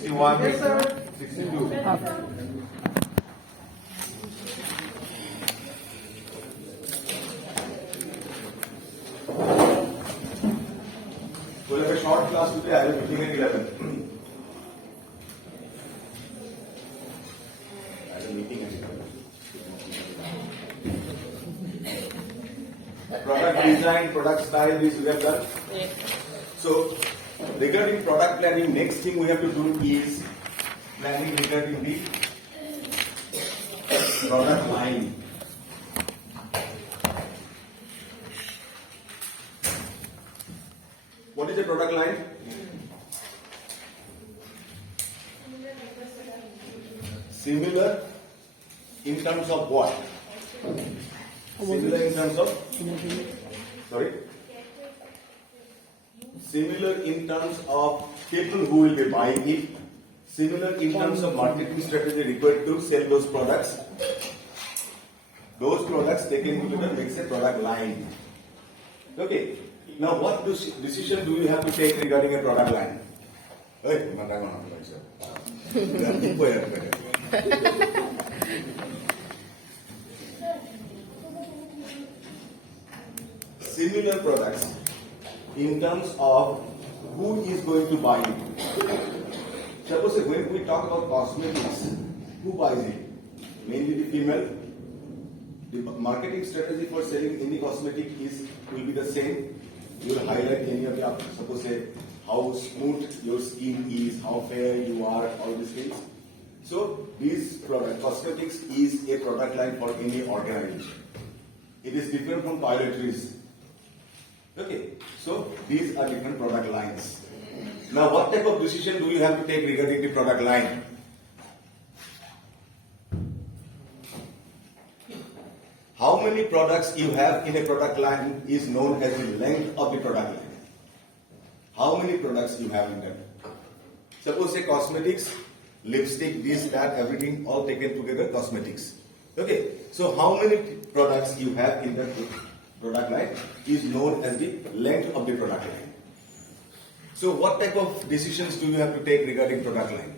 61, Yes, sir. 62. We'll have a short class today. I will be meeting at 11. I have a meeting at 11. Product design, product style, this we have done. So, regarding product planning, next thing we have to do is planning regarding the product line. What is a product line? Similar in terms of what? Similar in terms of? Sorry? Similar in terms of people who will be buying it. Similar in terms of marketing strategy required to sell those products. Those products taken together makes a product line. Okay. Now, what decision do you have to take regarding a product line? Hey, similar products in terms of who is going to buy it. Suppose when we talk about cosmetics, who buys it? Mainly the female. The marketing strategy for selling any cosmetic will be the same. You will highlight any of the, suppose say, how smooth your skin is, how fair you are, all these things. So this product, cosmetics is a product line for any organization. It is different from toiletries. Okay, so these are different product lines. Now, what type of decision do you have to take regarding the product line? How many products you have in a product line is known as the length of the product line. How many products you have in that? Suppose say cosmetics, lipstick, this, that, everything all taken together, cosmetics. Okay, so how many products you have in that product line is known as the length of the product line. So what type of decisions do you have to take regarding product line?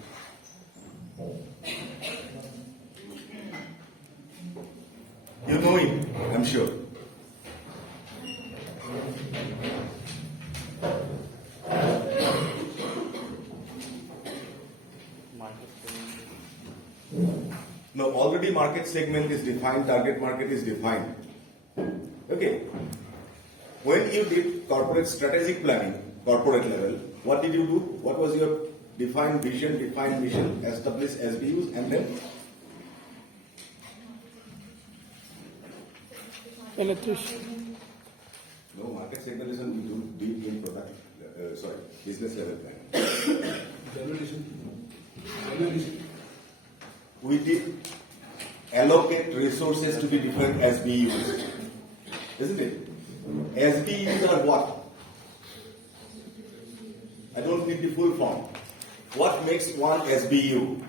You know it, I'm sure. No, already market segment is defined, target market is defined. Okay. When you did corporate strategic planning, corporate level, what did you do? What was your defined vision, defined mission, established SBUs, and then? Electrician. No, market segmentation we do deep in product, business level planning. We did allocate resources to the different SBUs, isn't it? SBUs are what? I don't need the full form. What makes one SBU?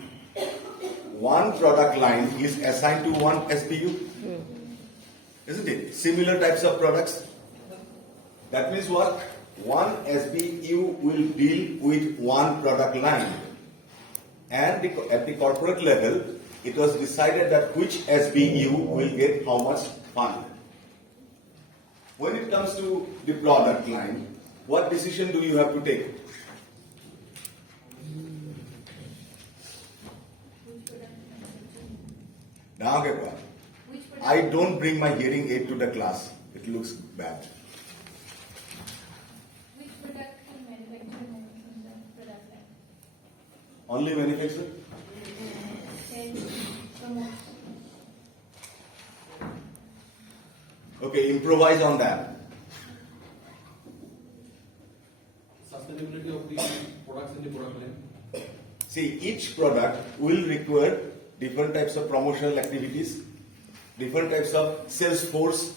One product line is assigned to one SBU, isn't it? Similar types of products. That means what? One SBU will deal with one product line. And at the corporate level, it was decided that which SBU will get how much fund. When it comes to the product line, what decision do you have to take? Now, I don't bring my hearing aid to the class. It looks bad. Which product will manufacture from the product line? Only manufacture? Okay, improvise on that. Sustainability of the products in the product line. See, each product will require different types of promotional activities, different types of sales force,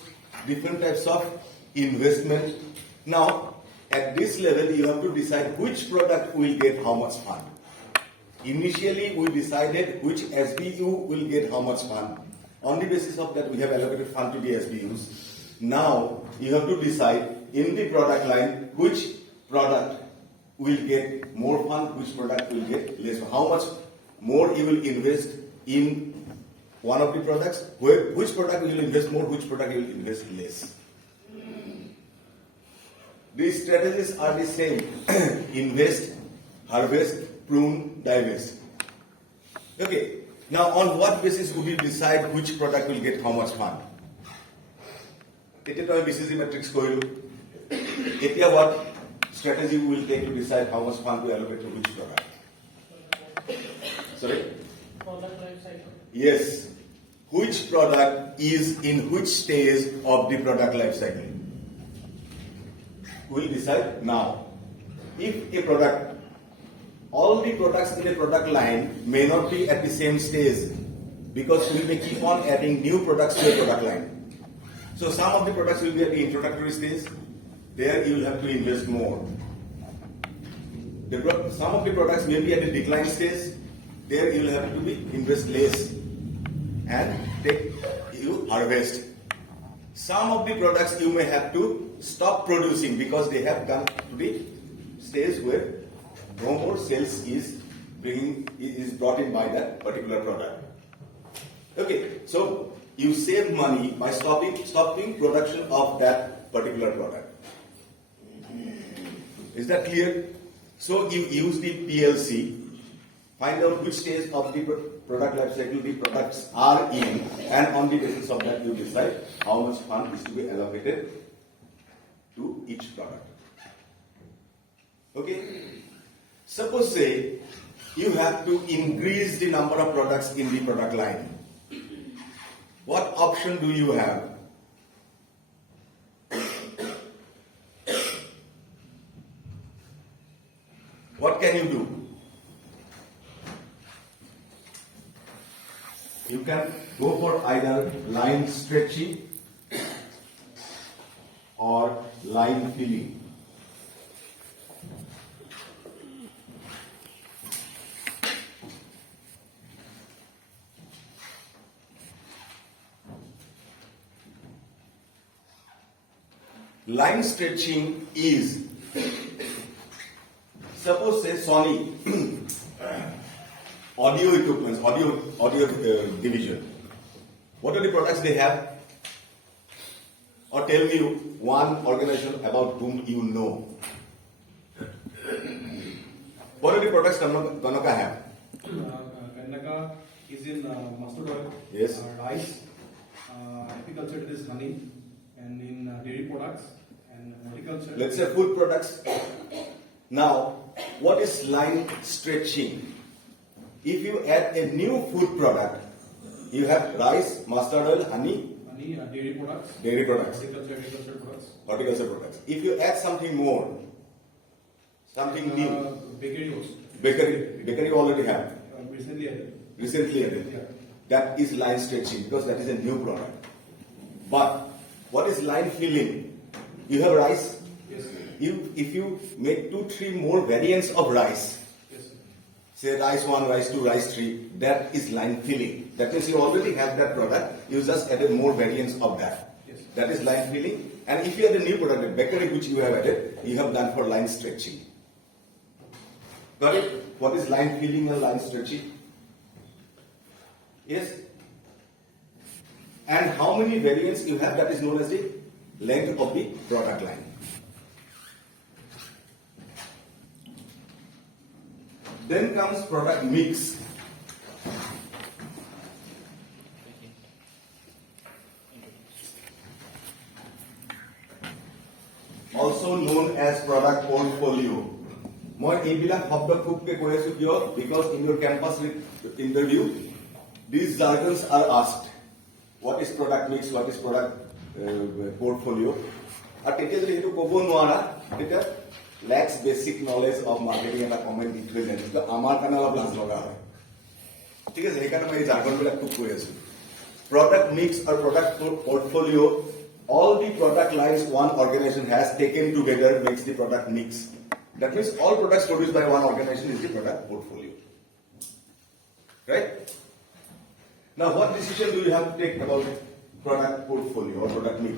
different types of investment. Now, at this level, you have to decide which product will get how much fund. Initially, we decided which SBU will get how much fund. On the basis of that, we have allocated fund to the SBUs. Now, you have to decide in the product line which product will get more fund, which product will get less So how much more you will invest in one of the products, which product you will invest more, which product you will invest less. These strategies are the same. Invest, harvest, prune, divest. Okay. Now on what basis would you decide which product will get how much fund? What strategy we will take to decide how much fund to allocate to which product? Sorry? Product life cycle. Yes. Which product is in which stage of the product life cycle? We will decide now. If a product, all the products in a product line may not be at the same stage because we may keep on adding new products to a product line. So some of the products will be at the introductory stage. There you will have to invest more. Some of the products may be at the decline stage. There you will have to invest less and you harvest. Some of the products you may have to stop producing because they have come to the stage where no more sales is brought in by that particular product. Okay, so you save money by stopping production of that particular product. Is that clear? So you use the PLC, find out which stage of the product life cycle the products are in, and on the basis of that you decide how much fund is to be allocated to each product. Okay? Suppose say you have to increase the number of products in the product line. What option do you have? What can you do? You can go for either line stretching or line filling. Line stretching is, suppose say Sony audio equipment, audio division. What are the products they have? Or tell me one organization about whom you know. What are the products Kanaka have? Kanaka is in mustard oil, Yes. rice, agriculture it is honey, and in dairy products and horticulture. Let's say food products. Now, what is line stretching? If you add a new food product, you have rice, mustard oil, honey, dairy products, agriculture products, horticulture products. If you add something more, something new, bakery already have. Recently added. Yeah. That is line stretching because that is a new product. But what is line filling? You have rice. Yes. If you make 2-3 more variants of rice, Yes. say rice 1, rice 2, rice 3, that is line filling. That means you already have that product, you just added more variants of that. Yes. That is line filling. And if you add a new product, a bakery which you have added, you have done for line stretching. Got it? What is line filling and line stretching? Yes? And how many variants you have, that is known as the length of the product line. Then comes product mix. Also known as product portfolio. Moi এইবিলাক শব্দ খুবকে কৈ আছো কিয়? Because in your campus interview, these jargons are asked. What is product mix? What is product portfolio? আর তেতিয়া যদি এইটো ক'ব নোৱাৰা, তেতিয়া lacks basic knowledge of marketing এটা comment দি থৈ যায়। কিন্তু আমাৰ কাৰণে অলপ লাজ লগা হয়। ঠিক আছে, সেইকাৰণে মই এই জাৰ্গনবিলাক খুব কৈ আছো। Product mix or product portfolio, all the product lines one organization has taken together makes the product mix. That means all products produced by one organization is the product portfolio. Right? Now, what decision do you have to take about product portfolio or product mix?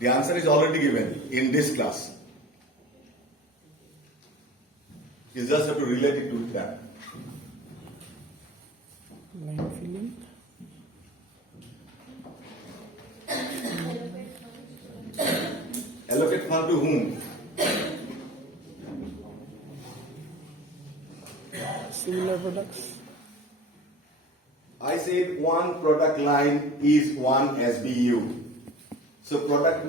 The answer is already given in this class. You just have to relate it to that. Line filling. Allocate fund to whom? Similar products. I said one product line is one SBU. So product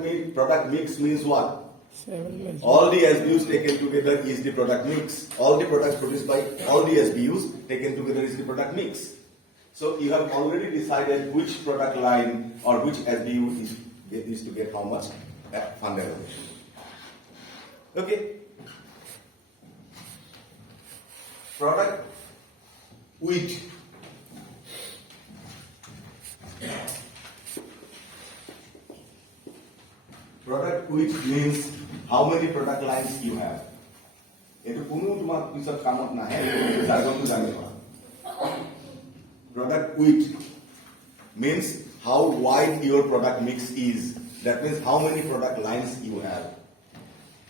mix means what? Several. All the SBUs taken together is the product mix. All the products produced by all the SBUs taken together is the product mix. So you have already decided which product line or which SBU is to get how much fund allocation. Okay. Product wheat. Product which means how many product lines you have. Product which means how wide your product mix is. That means how many product lines you have.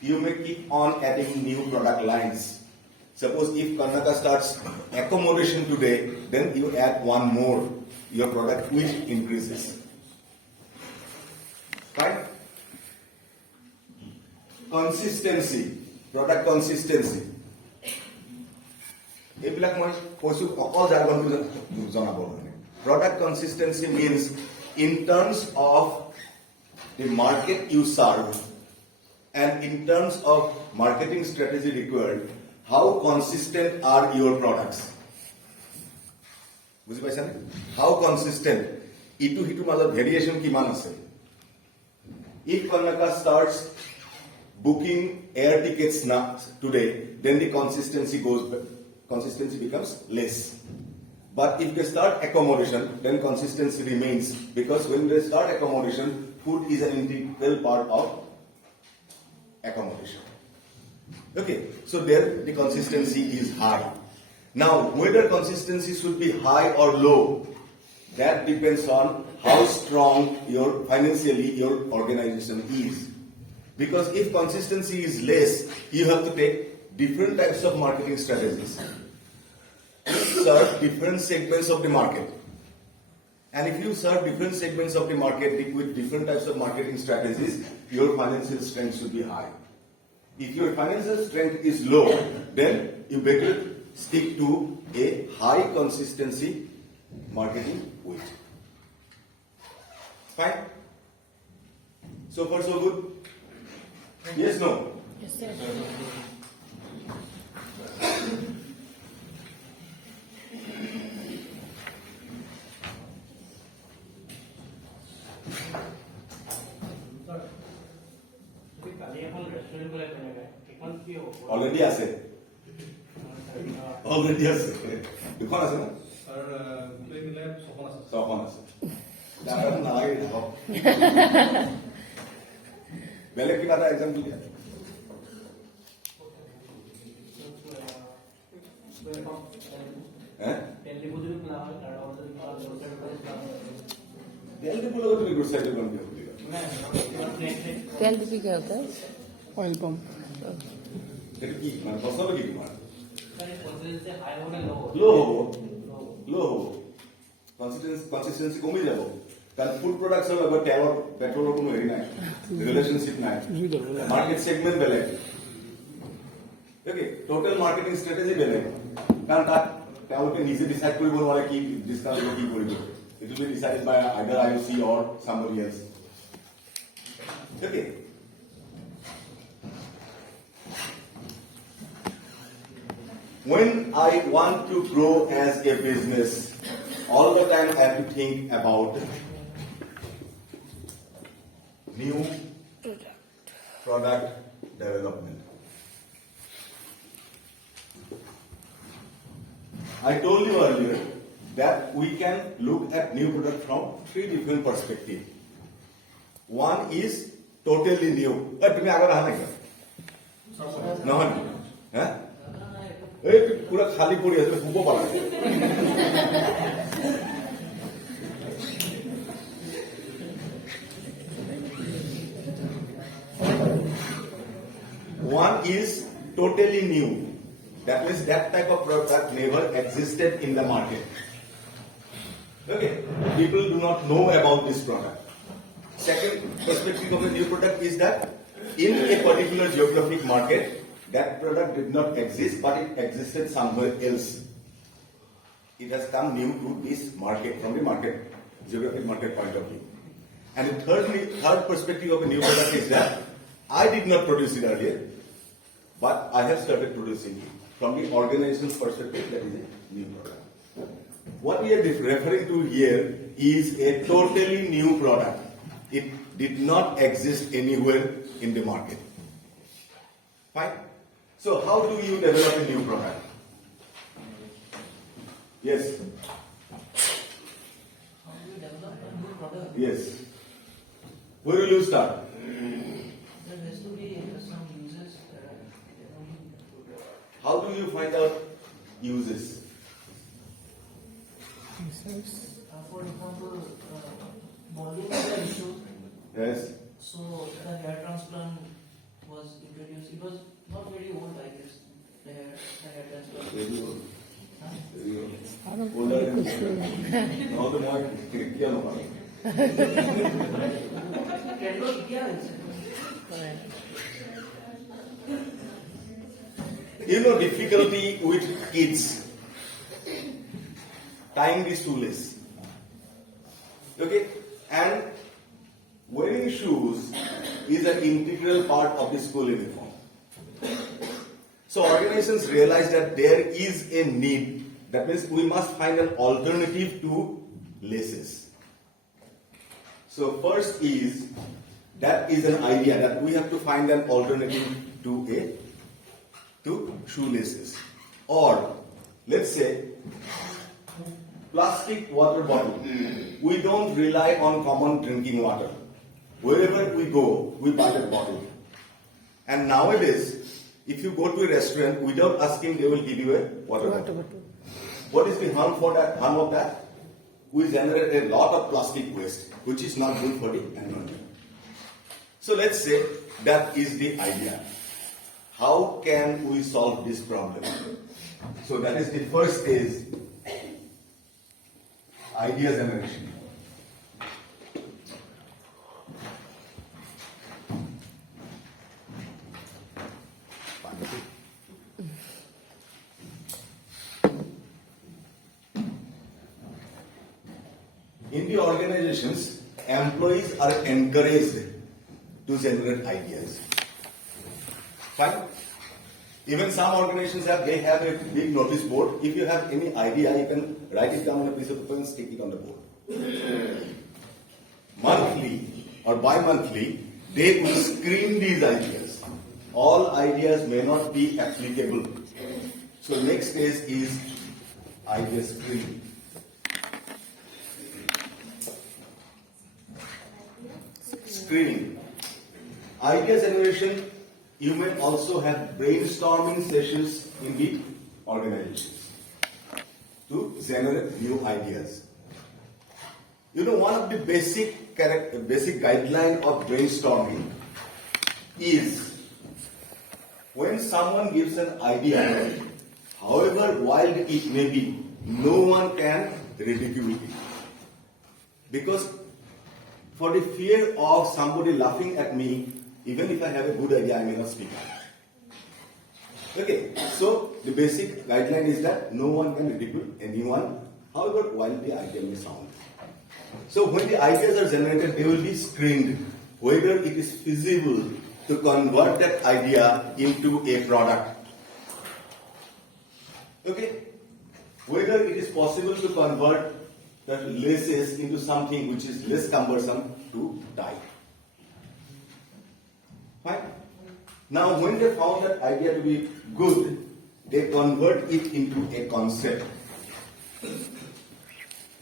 You may keep on adding new product lines. Suppose if Karnataka starts accommodation today, then you add one more. Your product which increases. Fine? Consistency, product consistency. Product consistency means in terms of the market you serve and in terms of marketing strategy required, how consistent are your products? How consistent? Itu hitu major variation kiman ase? If Karnataka starts booking air tickets today, then the consistency becomes less. But if they start accommodation, then consistency remains because when they start accommodation, food is an integral part of accommodation. Okay, so there the consistency is high. Now, whether consistency should be high or low, that depends on how strong financially your organization is. Because if consistency is less, you have to take different types of marketing strategies. Serve different segments of the market. And if you serve different segments of the market with different types of marketing strategies, your financial strength should be high. If your financial strength is low, then you better stick to a high consistency marketing weight. Fine? So far so good? Yes, no? Yes, sir. Already আছে already আছে দুখন আছে না আর দুটোই মিলে 6খন আছে। ছখন আছে দাঁড়ানো নালাগে দেখক বেলেগ কিবা এটা এক্সাম্পল দিয়া হ্যাঁ তেল ডিপো लोग गुड साइड बन गया तेल डिपो क्या होता है? Oil pump. এটা কি মানে বসাবে কি তোমার লো কনসিস্টেন্সি কমে যাব কারণ ফুড প্রোডাক্টস হলো বা তেল পেট্রোলের কোনো হেরি নাই রিলেশনশিপ নাই মার্কেট সেগমেন্ট বেলেগ ওকে টোটাল মার্কেটিং স্ট্র্যাটেজি বেলেগ কারণ তাত তেওঁলোকে নিজে ডিসাইড কৰিব নোৱাৰে কি ডিসকাউন্ট কি কৰিব it will be decided by either IOC or somebody else okay when I want to grow as a business, all the time I have to think about new product development. I told you earlier that we can look at new product from 3 different perspectives. One is totally new. তুমি আগৰ আহা নাই নহয় হ্যাঁ এই পুরা খালি পড়ি আছে শুব পালা one is totally new. That means that type of product never existed in the market. Okay, people do not know about this product. Second perspective of a new product is that in a particular geographic market, that product did not exist, but it existed somewhere else. It has come new to this market from the market, geographic market point of view. And the third perspective of a new product is that I did not produce it earlier, but I have started producing it. From the organization's perspective, that is a new product. What we are referring to here is a totally new product. It did not exist anywhere in the market. Fine? So how do you develop a new product? Yes? How do you develop a new product? Yes. Where will you start? There has to be some uses. How do you find out uses? For example, volume is an issue. Yes. So the hair transplant was introduced. It was not very old, I guess. The hair transplant. Very old. Huh? Very old. I don't Older know. than all the more kya Candle, yeah, it's You know, difficulty with kids. Tying the shoelace. Okay? And wearing shoes is an integral part of the school uniform. So organizations realize that there is a need. That means we must find an alternative to laces. So first is, that is an idea that we have to find an alternative to shoelaces. Or let's say plastic water bottle. We don't rely on common drinking water. Wherever we go, we buy that bottle. And nowadays, if you go to a restaurant, without asking, they will give you a water bottle. What is the harm of that? We generate a lot of plastic waste, which is not good for the environment. So let's say that is the idea. How can we solve this problem? So that is the first stage. Idea generation. In the organizations, employees are encouraged to generate ideas. Fine? Even some organizations have a big notice board. If you have any idea, you can write it down on a piece of paper and stick it on the board. Monthly or bi-monthly, they will screen these ideas. All ideas may not be applicable. So next stage is idea screening. Screening. Idea generation, you may also have brainstorming sessions in the organizations to generate new ideas. You know, one of the basic guideline of brainstorming is when someone gives an idea, however wild it may be, no one can ridicule it. Because for the fear of somebody laughing at me, even if I have a good idea, I may not speak up. Okay, so the basic guideline is that no one can ridicule anyone, however wild the idea may sound. So when the ideas are generated, they will be screened whether it is feasible to convert that idea into a product. Okay, whether it is possible to convert the laces into something which is less cumbersome to tie. Fine. Now, when they found that idea to be good, they convert it into a concept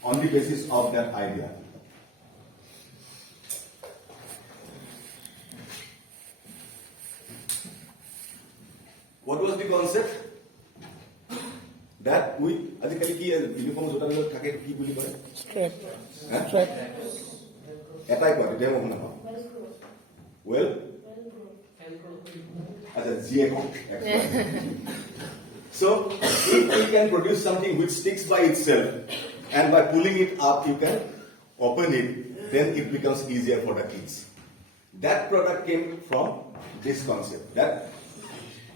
on the basis of that idea. What was the concept? That we, আজিকালি কি uniform জোতাবিলাক থাকে কি বুলি কয়? Strap. হা? Strap. এটাই কয়, তেতিয়া মই শুনা পাওঁ। Well, আচ্ছা, GX. So if you can produce something which sticks by itself, and by pulling it up you can open it, then it becomes easier for the kids. That product came from this concept, that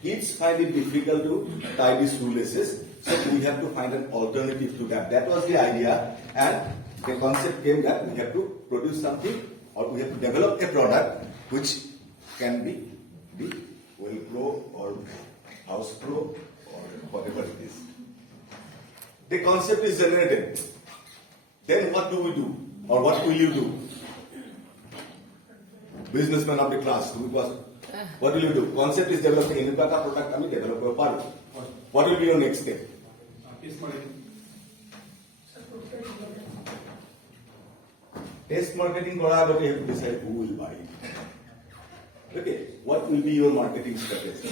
kids find it difficult to tie these shoelaces, so we have to find an alternative to that. That was the idea, and the concept came that we have to produce something, or we have to develop a product which can be the Velcro or house pro or whatever it is. The concept is generated. Then what do we do? Or what will you do? Businessman of the class, what will you do? Concept is developed, in product আমি develop করতে পারব. What will be your next step? Test marketing. Test marketing করার আগে you have to decide who will buy it. Okay, what will be your marketing strategy?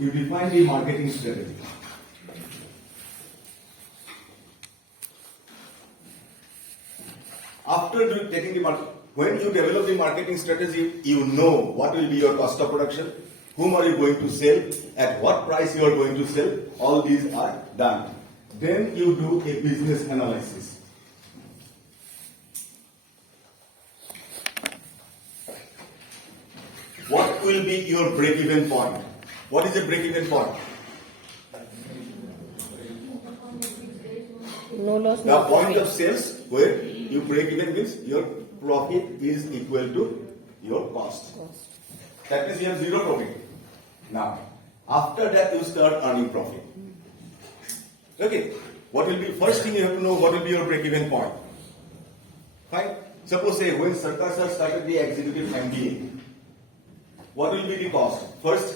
You define the marketing strategy. After taking the market, when you develop the marketing strategy, you know what will be your cost of production, whom are you going to sell, at what price you are going to sell, all these are done. Then you do a business analysis. What will be your break-even point? What is a break-even point? No loss, The no point profit. of sales where you break even means your profit is equal to your cost. That means you have zero profit. Now, after that you start earning profit. Okay, what will be first thing you have to know? What will be your break-even point? Fine. Suppose say when Sarkar sir started the executive MBA, what will be the cost? First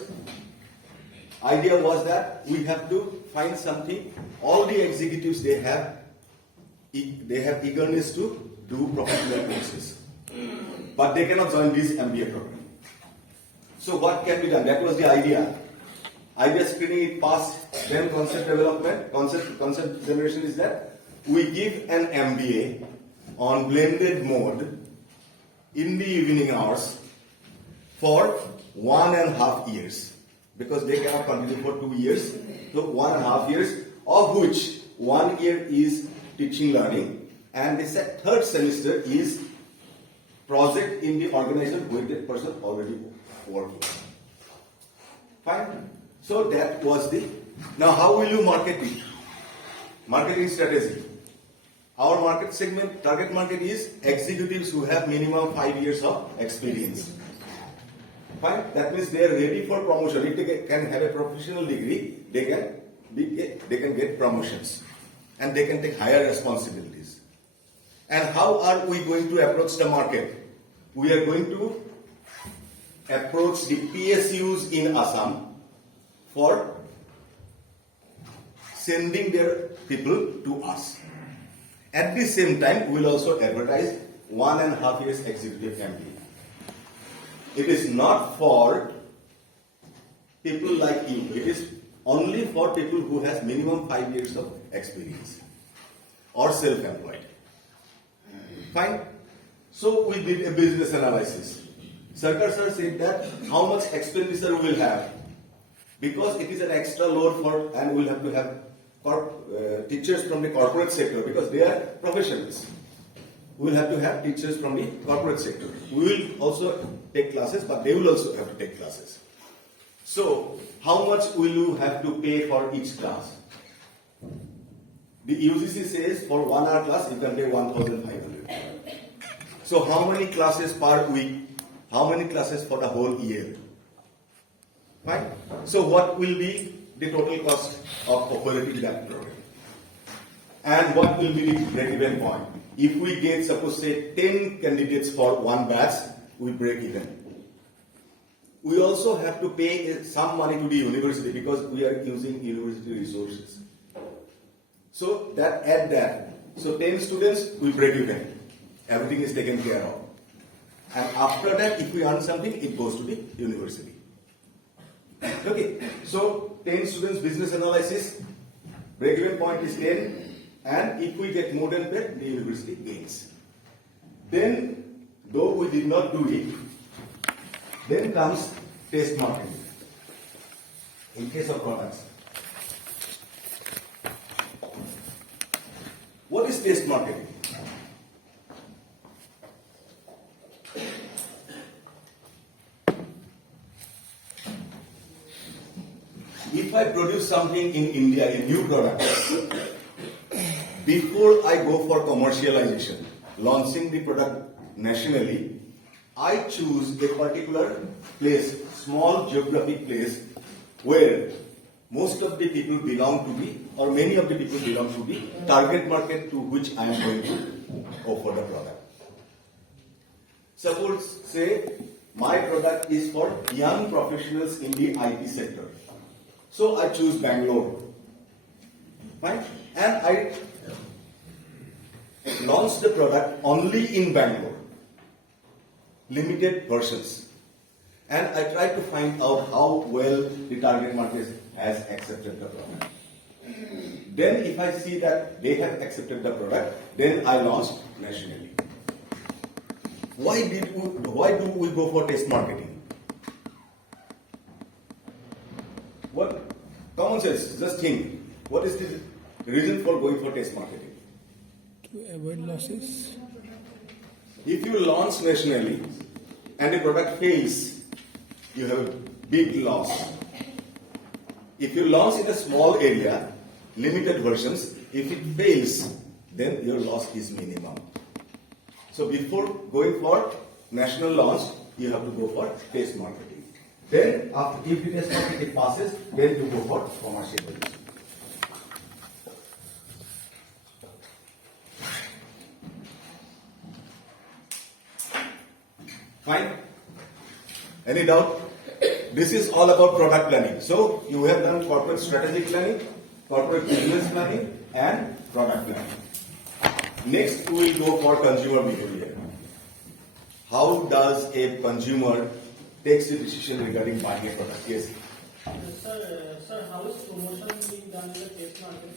idea was that we have to find something. All the executives they have eagerness to do professional courses, but they cannot join this MBA program. So what can be done? That was the idea. Idea screening, it passed. Then concept development, concept generation is that we give an MBA on blended mode in the evening hours for 1.5 years, because they cannot continue for 2 years. So 1.5 years, of which 1 year is teaching learning, and the third semester is project in the organization where that person already working. Fine. So that was the. Now how will you market it? Marketing strategy. Our market segment, target market is executives who have minimum 5 years of experience. Fine. That means they are ready for promotion. If they can have a professional degree, they can get promotions, and they can take higher responsibilities. And how are we going to approach the market? We are going to approach the PSUs in Assam for sending their people to us. At the same time, we will also advertise 1.5 years executive MBA. It is not for people like you. It is only for people who has minimum 5 years of experience or self-employed. Fine. So we did a business analysis. Sarkar sir said that how much expenditure we will have, because it is an extra load for, and we will have to have teachers from the corporate sector, because they are professionals. We will have to have teachers from the corporate sector. We will also take classes, but they will also have to take classes. So, how much will you have to pay for each class? The UGC says for 1 hour class you can pay 1,500. So, how many classes per week? How many classes for the whole year? Fine. So, what will be the total cost of operating that program? And what will be the break-even point? If we get, suppose say 10 candidates for one batch, we break even. We also have to pay some money to the university, because we are using university resources. So that add that. So 10 students, we break even. Everything is taken care of. And after that, if we earn something, it goes to the university. Okay. So 10 students, business analysis, break-even point is 10. And if we get more than that, the university gains. Then, though we did not do it, then comes test marketing. in case of products. What is taste marketing? If I produce something in India, a new product, before I go for commercialization, launching the product nationally, I choose a particular place, small geographic place, where most of the people belong to be, or many of the people belong to the target market to which I am going to offer the product. Suppose, say, my product is for young professionals in the IT sector. So I choose Bangalore. Fine? And I launch the product only in Bangalore. Limited versions. And I try to find out how well the target market has accepted the product. Then if I see that they have accepted the product, then I launch nationally. Why do we go for test marketing? What? Common sense, just think. What is the reason for going for test marketing? To avoid losses. If you launch nationally and the product fails, you have a big loss. If you launch in a small area, limited versions, if it fails, then your loss is minimum. So before going for national launch, you have to go for test marketing. Then, after if the test marketing passes, then you go for commercialization. Fine? Any doubt? This is all about product planning. So, you have done corporate strategic planning, corporate business planning, and product planning. Next, we will go for consumer behavior. How does a consumer takes a decision regarding buying a product? Yes. Sir, how is promotion being done in the test market?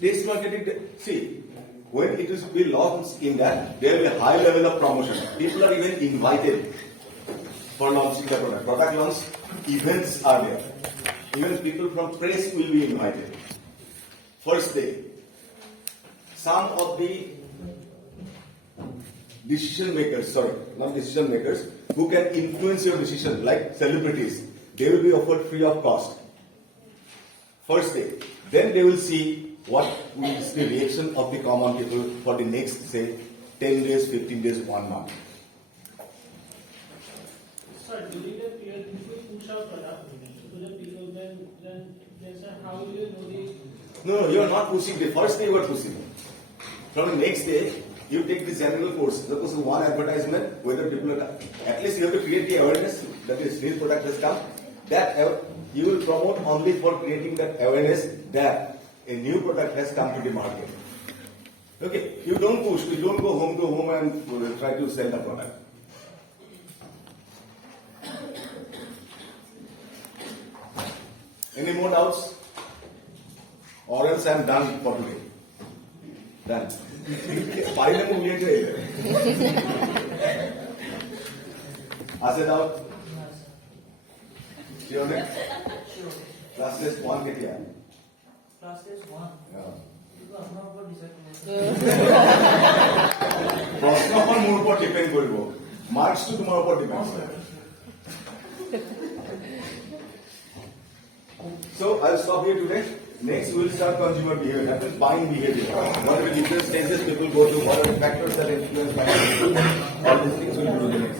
Test marketing, see, when it is be launched in that, there will be a high level of promotion. People are even invited for launching the product. Product launch events are there. Even people from press will be invited. First day, some of the decision makers, who can influence your decision, like celebrities, they will be offered free of cost. First day. Then they will see what is the reaction of the common people for the next, say, 10 days, 15 days, 1 month. Sir, during the period, if we push our product to the people, then sir, how will you know the... No, you are not pushing. The first day you are pushing. From the next day, you take the general course. Suppose one advertisement, whether people are, at least you have to create the awareness that this new product has come. That you will promote only for creating that awareness that a new product has come to the market. Okay, you don't push, you don't go home to home and try to sell the product. Any more doubts? Or else I am done for today. Done. Ask doubt? Sure next? Sure. Class test 1 के क्या है? Class test 1. Yeah. Because I'm not going to decide. प्रश्न पर मोर पर depend करिवो marks तो तुम्हार ऊपर depend करे So I'll stop here today. Next we'll start consumer behavior. That is buying behavior. What are the different stages people go through? What are the factors that influence buying behavior? All these things we'll do in the next.